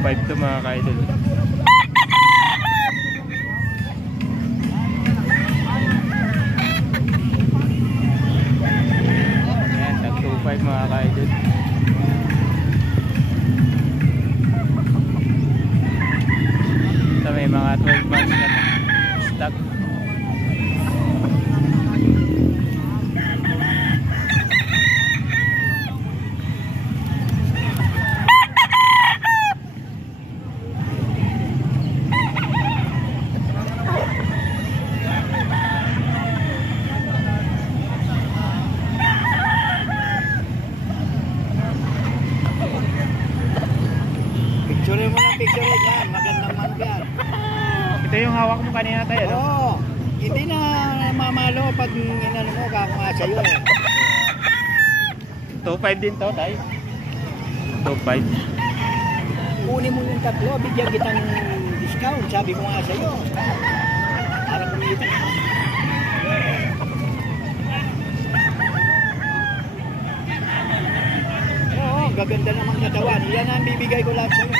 2.5 to mga ka-idol. Ayan, tag 2.5 mga ka-idol. Ito may mga 12 months na stock. Picture mo ng picture yan, magandang manok yan. Ito yung hawak mo kanina tayo, no? Oo, hindi na mamalo pag inano mo, kakunga sa'yo eh. 2.5 din to tayo. 2.5. Kunin mo yung tatlo, bigyan kitang discount, sabi ko nga sa'yo. Parang kumita. Oo, gaganda naman katawan. Yan ang bibigay ko lahat sa'yo.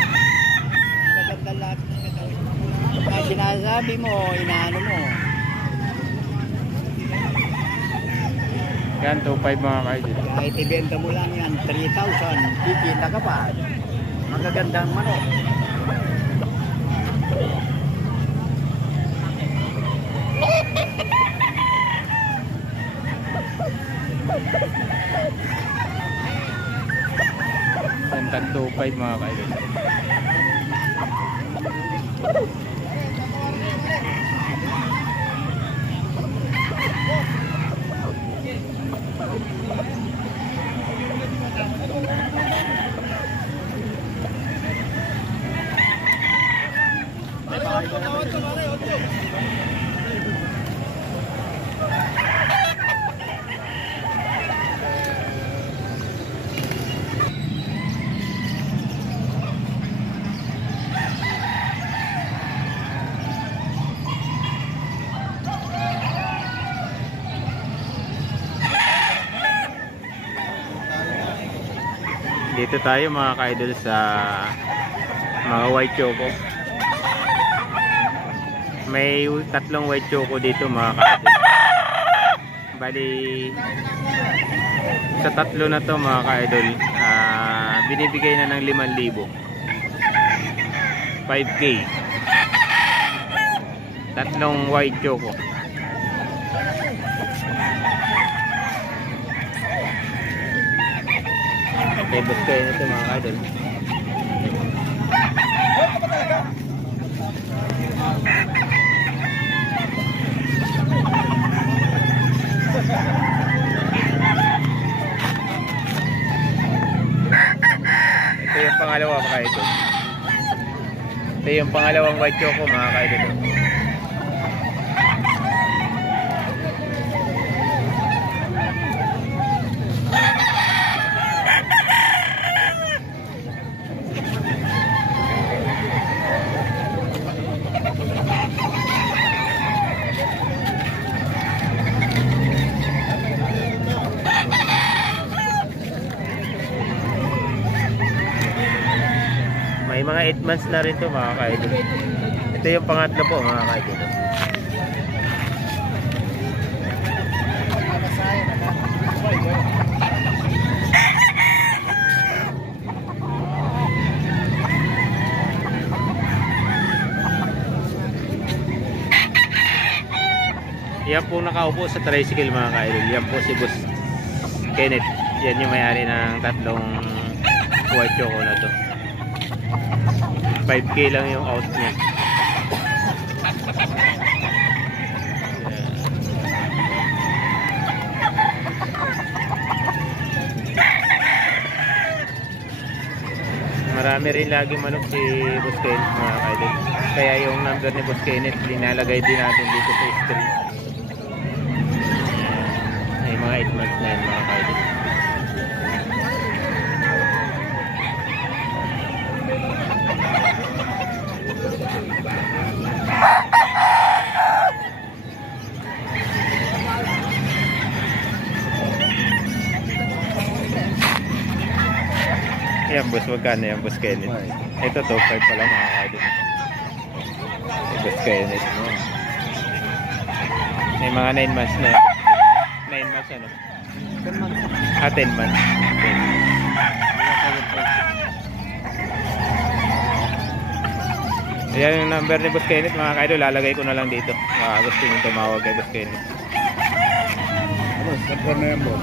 Gaganda lahat ng katawan. Kaya sinasabi mo, inaano mo. Yan, 2.5 mga ka-idol. Kahit ibenta mo lang yan, 3,000, kikita ka pa. Magagandang manok. Yan, tag 2.5 mga ka-idol. Dito tayo mga ka-idol sa mga white choco. May tatlong white choco dito mga ka-idol. Bali sa tatlo na to mga ka-idol, binibigay na ng 5,000. 5K. Tatlong white choco. May bus kayo na ito mga ka-idol. Ito yung pangalawa mga ka-idol. Ito yung pangalawang white choco mga ka-idol. May mga 8 months na rin to mga ka-idol. Ito yung pangatlo po mga ka-idol. Yan po nakaupo sa tricycle mga ka-idol. Yan po si Boss Kenneth. Yan yung may-ari ng tatlong white choco na to. 5K lang yung out niya. Marami rin lagi manok si Boss Kenneth mga ka-idol. Kaya yung number ni Boss Kenneth linalagay din natin dito sa history. May mga 8 months na yun mga ka-idol. Ayan boss, wag magkano yan, Boss Kenneth? Ito, 2.5 pa lang mga ka-idol. Boss Kenneth. May mga 9 months na. 9 months ano? 10 months. 10 months. Ayan yung number ni Boss Kenneth mga ka-idol. Lalagay ko na lang dito. Gusto nyo tumawag kay Boss Kenneth. Ano, sa na yan, boss?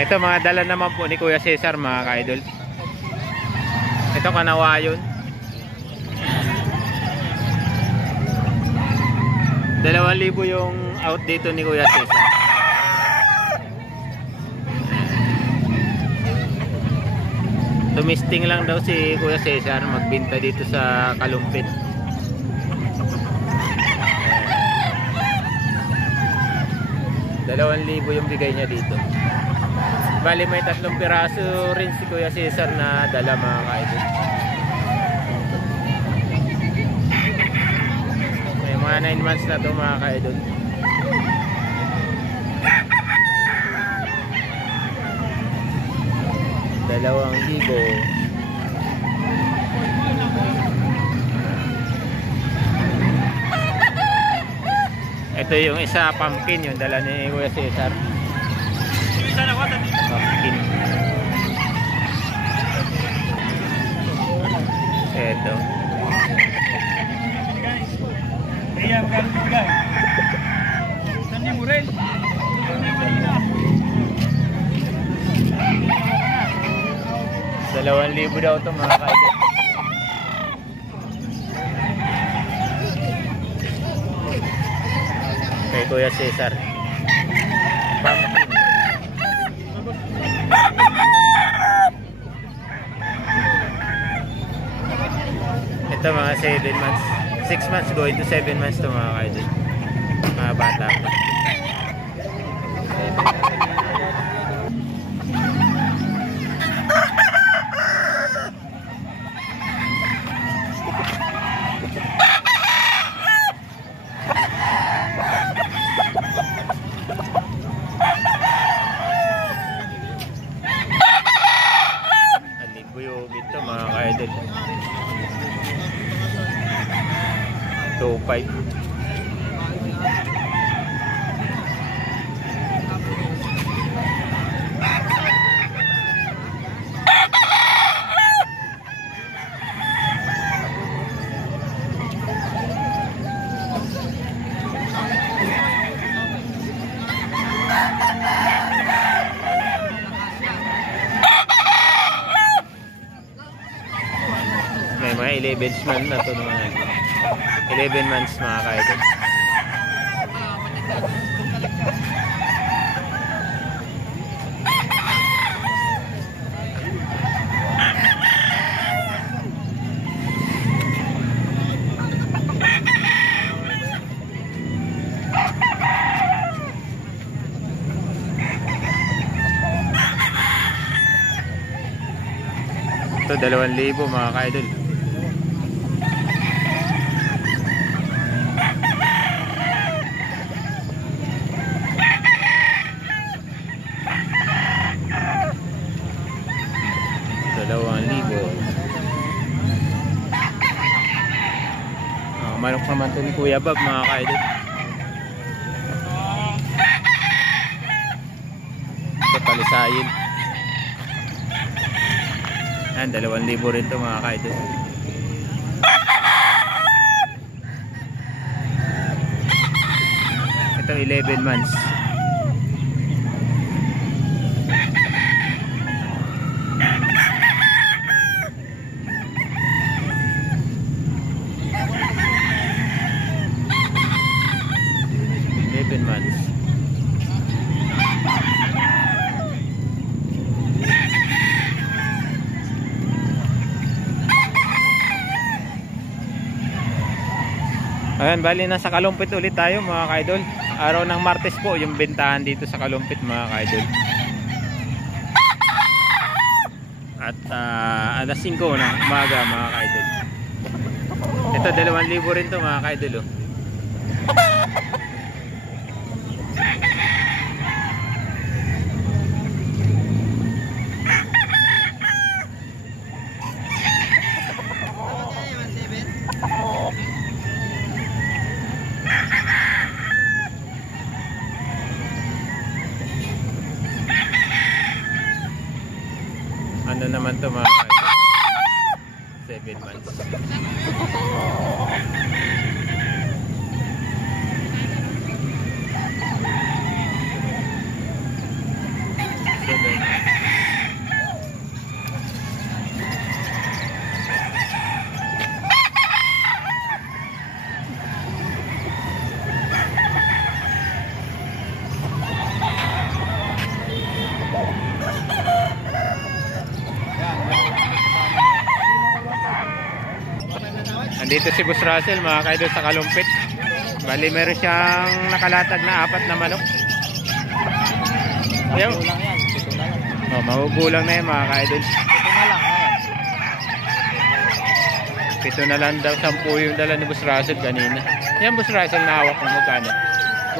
Ito mga dala naman po ni Kuya Cesar mga ka-idol. Ito kanawayon. 2,000 yung out dito ni Kuya Cesar. Tumisting lang daw si Kuya Cesar magbenta dito sa Kalumpit. 2,000 yung bigay niya dito. Bali may 3 piraso rin si Kuya Cesar na dala mga ka-idol. May mga 9 months na to mga ka-idol. $2,000. Ito yung isa pumpkin yung dala ni Kuya Cesar. Pumpkin. Ito. $2,000 daw ito mga ka-idol. Kay Kuya Cesar. Pumpkin. Ito mga 7 months. 6 months going to 7 months to mga ka-idol. Mga bata pa. Ito mga ka-idol 2.5. May mga 11 months na ito naman. 11 months mga ka-idol. Ito 2,000 mga ka-idol. Manok naman ito ni Kuya Bob mga ka-idol. Ito palisayin. Yan, 2,000 rin ito mga ka-idol. Ito 11 months. Ayan, bali nasa Kalumpit ulit tayo mga ka-idol. Araw ng Martes po yung bentahan dito sa Kalumpit mga ka-idol. At alas 5 ng umaga mga ka-idol. Ito 2,000 rin to mga ka-idol oh. to mga idol. 7 months. Nandito si Boss Russell mga kaidol sa Kalumpit. Bali meron siyang nakalatag na 4 na manok. Yan. Oh, magugulang na yan mga kaidol. 7 na lang daw, 10 yung dala ni Boss Russell kanina. Yan Boss Russell na hawak ng magkano?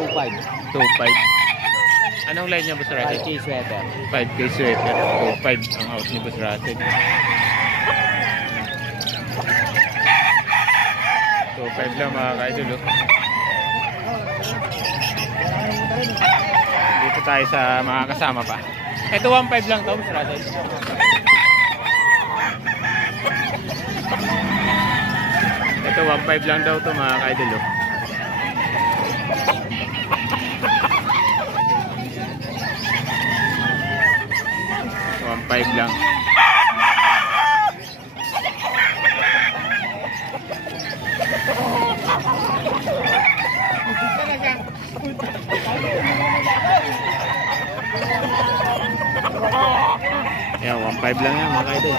2.5. 2.5. Anong line niya Boss Russell? 5K sweater. 5K sweater. 2.5 ang out ni Boss Russell. 2.5 lang mga kaidol. Dito tayo sa mga kasama pa. Ito 1.5 lang to Boss Russell. Ito 1.5 lang daw to mga kaidol. 1.5 lang. Yan, 1.5 lang yan mga kaidol.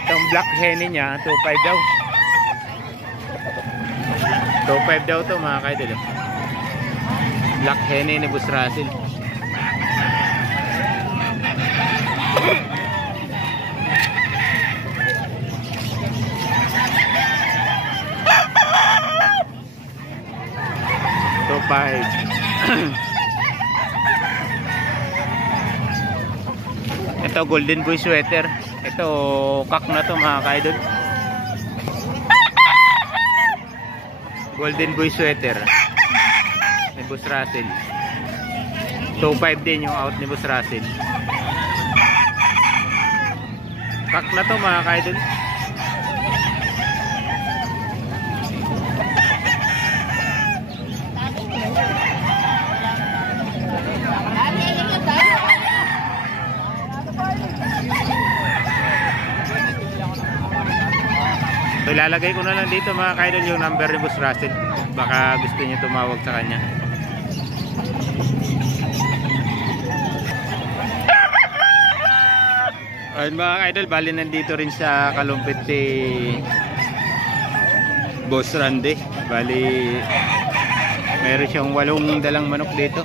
Itong black henny niya, 2.5 daw. 2.5 daw to mga kaidol. Black henny ni Boss Russell. Ito golden boy sweater. Ito kak na to mga kaidol. Golden boy sweater ni Boss Russell. 2.5 din yung out ni Boss Russell. Kak na to mga kaidol. So, ilalagay ko na lang dito mga kaidol yung number ni Boss Russell. Baka gusto niyo tumawag sa kanya. Ayun mga kaidol, bali nandito rin sa Kalumpit si Boss Randy. Bali meron siyang 8 dalang manok dito.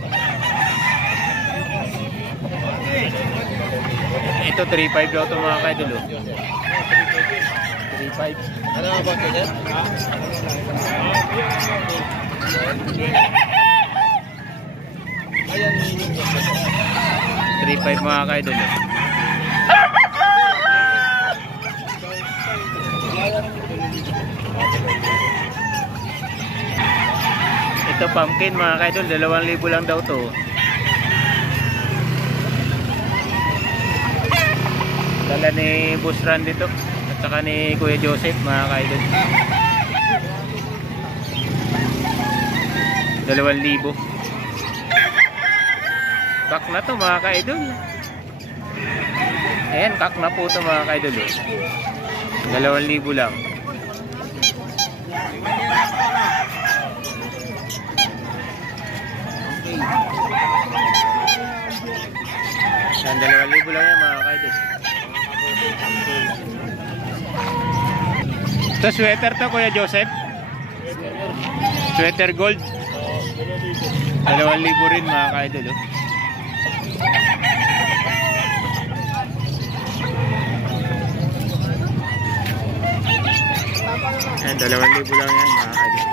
Ito 3.5 daw ito mga kaidol. 3.5. Ano ba ito dyan? 3.5 mga kaidol. Ito pumpkin mga kaidol, 2,000 lang daw to. Dala ni Boss Randy dito at saka ni Kuya Joseph mga kaidol. 2,000. Kak na to mga kaidol. Ayan, kak na po to mga kaidol. 2,000 lang. Yan, 2,000 lang yan mga kaidol. Ito sweater to Kuya Joseph. Sweater gold. 2,000 rin mga kaidol. Yan, 2,000 lang yan mga kaidol.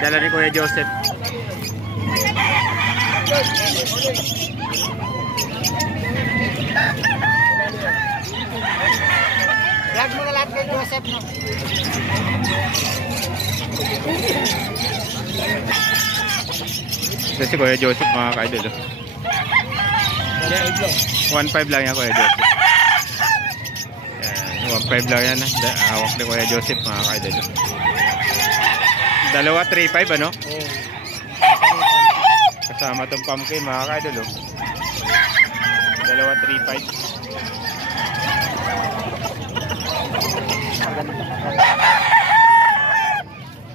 Dala ni Kuya Joseph. Vlog mo na lahat kay Joseph, no? Ito si Kuya Joseph mga kaidol. 1.5 lang yan, Kuya Joseph. Yan, 1.5 lang yan. Hawak ni Kuya Joseph, mga kaidol. Dalawa, 3.5 ano? Oo. Kasama tong pumpkin, mga kaidol. Dalawa, 3.5.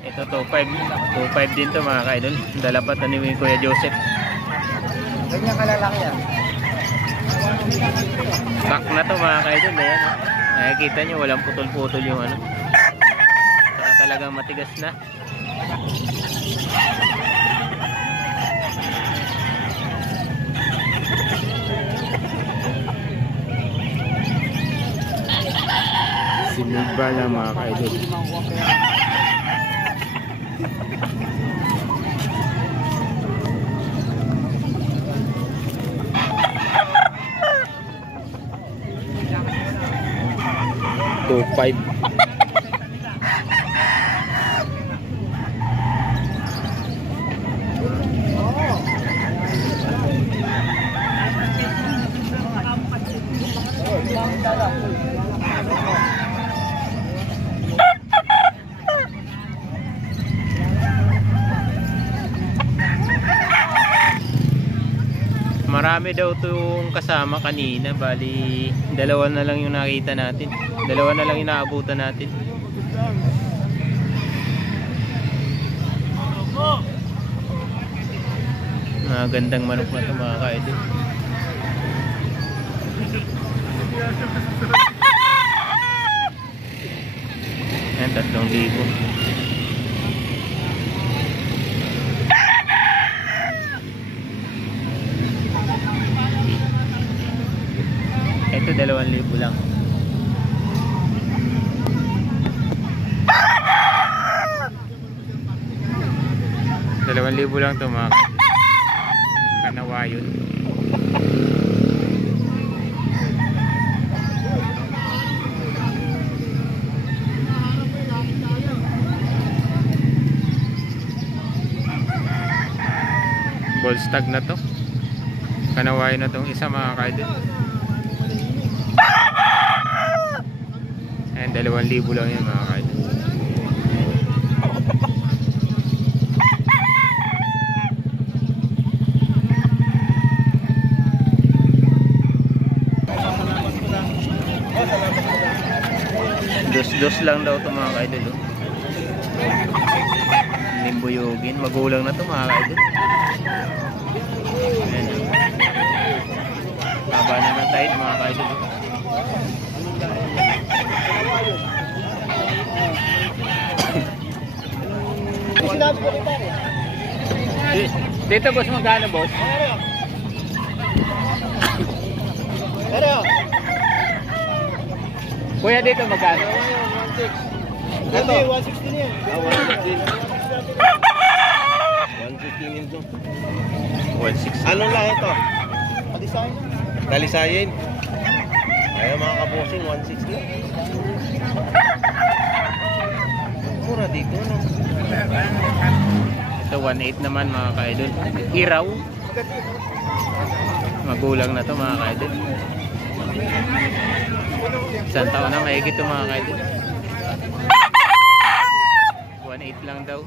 Ito 2.5 din to, mga kaidol. Dalapat na ni Kuya Joseph. Ganyan kalalaki yan. Back na to, mga kaidol. Ayan, oh. Nakikita nyo, walang putol-putol yung ano. Saka talagang matigas na. Sinugba lang, mga kaidol. Two five. Marami daw itong kasama kanina, bali dalawa na lang yung nakita natin, dalawa na lang yung naabutan natin. Gandang manok na ito, mga kaidol. Yan, 3,000. Ito 2,000 lang. $2,000 lang ito, mga kanawayon. Ball stag na to. Kanawayon na tong isa, mga kaidol. Ayan, 2,000 lang yan, mga kaidol. Dos lang daw ito, mga kaidol. Limbuyugin, magulang na ito, mga kaidol. Ayan. Haba na ng tide, mga kaidol. Dito, boss, magkano, boss? Pero, Kuya, dito magkano? 160 na yan. 115 ito. 160. Anong lahi ito? Pag-design. Dalisayin. Ayaw, mga kabosing, 160 lang. Mura dito, no? Ito 1.8 naman, mga kaidol. Iraw. Magulang na to, mga kaidol. Isang taon na mahigit to, mga kaidol. 1.8 lang daw.